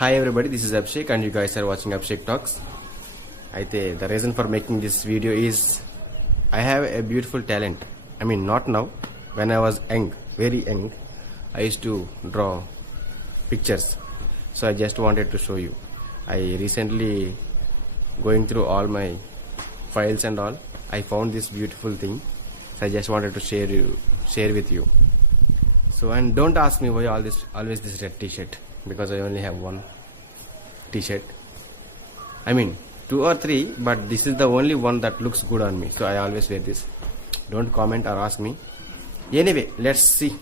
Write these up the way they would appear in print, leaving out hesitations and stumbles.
Hi everybody, this is Abhishek and you guys are watching Abhishek Talks. The reason for making this video is I have a beautiful talent. I mean, not now. When I was young, very young, I used to draw pictures. So I just wanted to show you. I recently going through all my files and all. I found this beautiful thing. So I just wanted to share with you. So, and don't ask me why always this red t-shirt, because I only have one t-shirt. I mean 2 or 3, but this is the only one that looks good on me, so I always wear this. Don't comment or ask me. Anyway, let's see.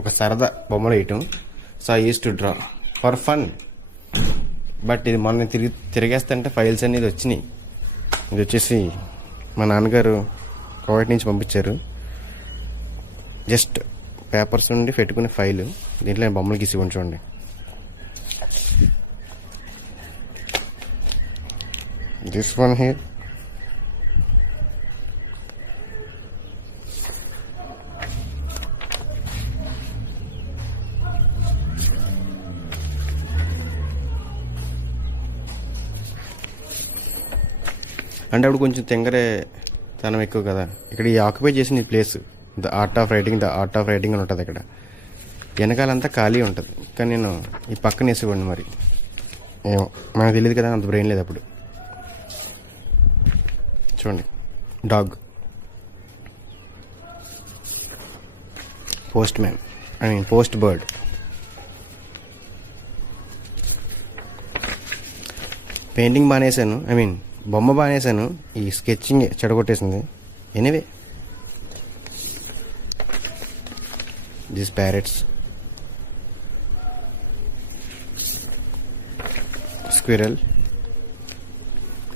ఒక సరదా బొమ్మలు వేయటం. So I use to draw for fun. But ఇది మొన్న తిరిగేస్తుంటే ఫైల్స్ అనేది వచ్చినాయి. ఇది వచ్చేసి మా నాన్నగారు కోవిడ్ నుంచి పంపించారు. జస్ట్ పేపర్స్ నుండి పెట్టుకునే ఫైల్. దీంట్లో బొమ్మలు గీసి ఉంచండి. దిస్ వన్ హియర్, అంటే అప్పుడు కొంచెం తెంగరే తనం ఎక్కువ కదా. ఇక్కడ ఈ ఆక్యుపై చేసిన ఈ place the art of writing అని ఉంటుంది. ఇక్కడ వెనకాలంతా ఖాళీ ఉంటుంది, కానీ నేను ఈ పక్కన వేసేవాడిని. మరి ఏమో మనకు తెలియదు కదా, అంత బ్రెయిన్ లేదు అప్పుడు. చూడండి, dog, post man, post bird, painting బానేసాను, బొమ్మ బానేసాను. ఈ స్కెచింగ్ చెడగొట్టేసింది. Anyway, this parrots, squirrel.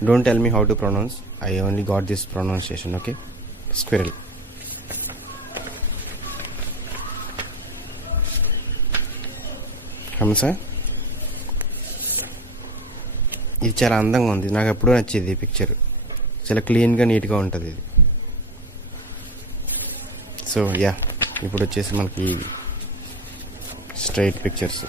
Don't tell me how to pronounce. I only got this pronunciation, okay? Squirrel. హంస. ఇది చాలా అందంగా ఉంది. నాకు ఎప్పుడూ నచ్చేది ఈ పిక్చర్. చాలా క్లీన్గా నీట్గా ఉంటుంది ఇది. సో యా, ఇప్పుడు వచ్చేసి మనకి straight pictures.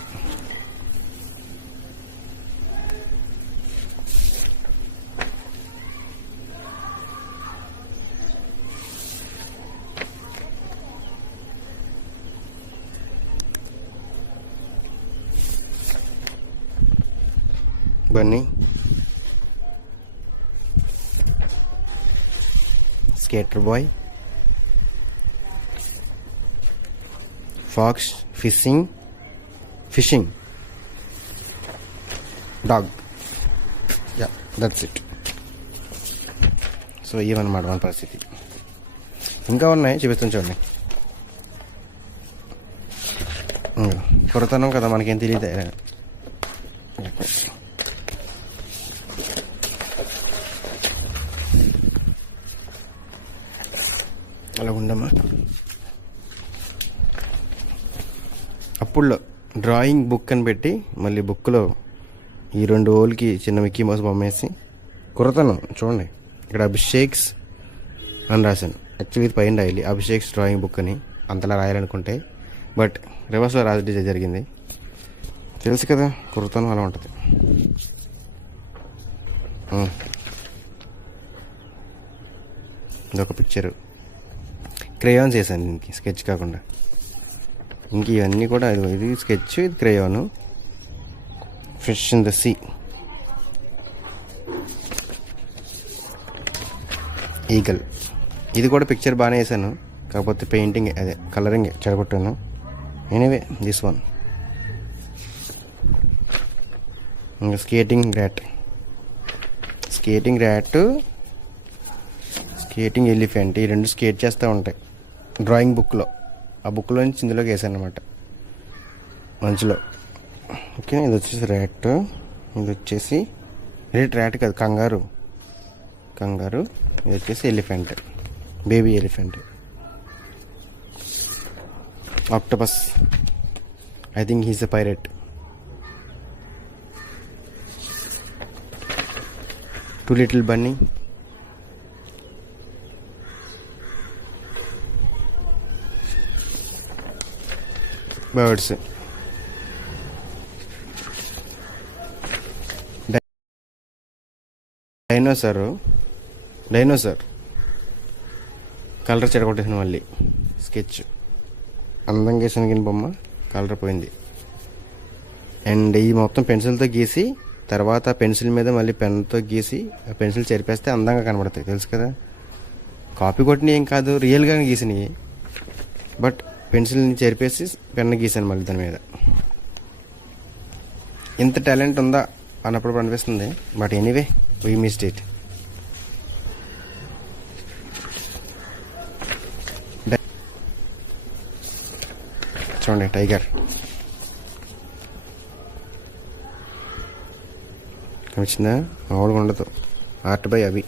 Bunny, skater boy, fox, fishing, dog. Yeah, that's it. So ఇవన్నమాట మన పరిస్థితి. ఇంకా ఉన్నాయి, చూపిస్తాను చూడండి. కొరతనం కదా, మనకేం తెలియదు. అలా ఉండమ్మా. అప్పుడులో డ్రాయింగ్ బుక్ అని పెట్టి మళ్ళీ బుక్లో ఈ 2 ఓల్కి చిన్న మిక్కీ మౌస్ బొమ్మ వేసి కుర్రతనం చూడండి. ఇక్కడ అభిషేక్స్ అని రాశాను. యాక్చువల్లీ ఇది పైన రాయాలి అభిషేక్స్ డ్రాయింగ్ బుక్ అని, అంతలా రాయాలనుకుంటే. బట్ రివర్స్లో రాసి జరిగింది. తెలుసు కదా, కుర్రతనం అలా ఉంటుంది. ఇదొక పిక్చరు. క్రేయాన్స్ వేసాను దీనికి, స్కెచ్ కాకుండా. ఇంక ఇవన్నీ కూడా ఇది స్కెచ్, ఇది crayon. Fish in the sea, eagle. ఇది కూడా పిక్చర్ బాగానే వేసాను, కాకపోతే పెయింటింగ్ అదే కలరింగ్ చెడగొట్టాను. Anyway, this one. ఇంకా స్కేటింగ్ ర్యాట్, స్కేటింగ్ ఎలిఫెంట్. ఈ 2 స్కేట్ చేస్తూ ఉంటాయి డ్రాయింగ్ బుక్లో. ఆ బుక్లో నుంచి ఇందులోకి వేసాను అనమాట, మంచులో. ఓకే, ఇది వచ్చేసి ర్యాట్. ఇది వచ్చేసి ర్యాట్ కాదు, కంగారు. ఇది వచ్చేసి elephant, baby elephant. Octopus, I think he's a pirate. Two little bunny, birds. Dinosaur colour చెడగొట్టేసిన మళ్ళీ స్కెచ్ అందంగా వేసిన గిన బొమ్మ కలర్ పోయింది. అండ్ ఈ మొత్తం పెన్సిల్తో గీసి తర్వాత పెన్సిల్ మీద మళ్ళీ పెన్తో గీసి ఆ పెన్సిల్ చెరిపేస్తే అందంగా కనబడతాయి, తెలుసు కదా. కాపీ కొట్టినవి ఏం కాదు, రియల్గా గీసినవి. బట్ పెన్సిల్ని చెరిపేసి పెన్ను గీసాను మళ్ళీ దాని మీద. ఇంత టాలెంట్ ఉందా అన్నప్పుడు అనిపిస్తుంది. But anyway we missed it. చూడండి టైగర్ కనిపించిందా, మామూలుగా ఉండదు. ఆర్ట్ బై అవి.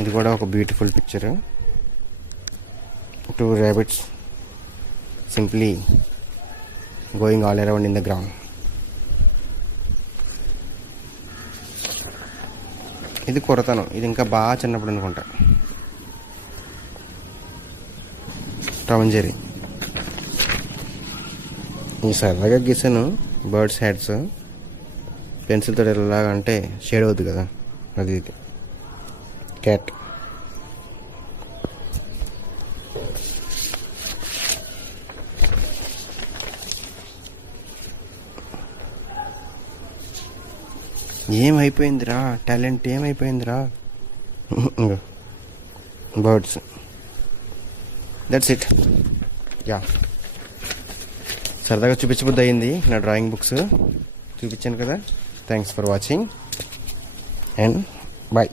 ఇది కూడా ఒక beautiful picture. 2 rabbits simply going all around in the ground. ఇది కొరతనం, ఇది ఇంకా బాగా చిన్నప్పుడు అనుకుంటా. Tom and Jerry. ఈ సరదాగా గీసాను బర్డ్స్ హెడ్స్ పెన్సిల్తో ఎలాగా అంటే షేడ్ అవుద్ది కదా, అది ఇది క్యాట్. ఏమైపోయిందిరా టాలెంట్, ఏమైపోయిందిరా. బర్డ్స్. That's it. యా, సరదాగా చూపించబుద్ది అయింది నా డ్రాయింగ్ బుక్స్ చూపించాను కదా. Thanks for watching and bye.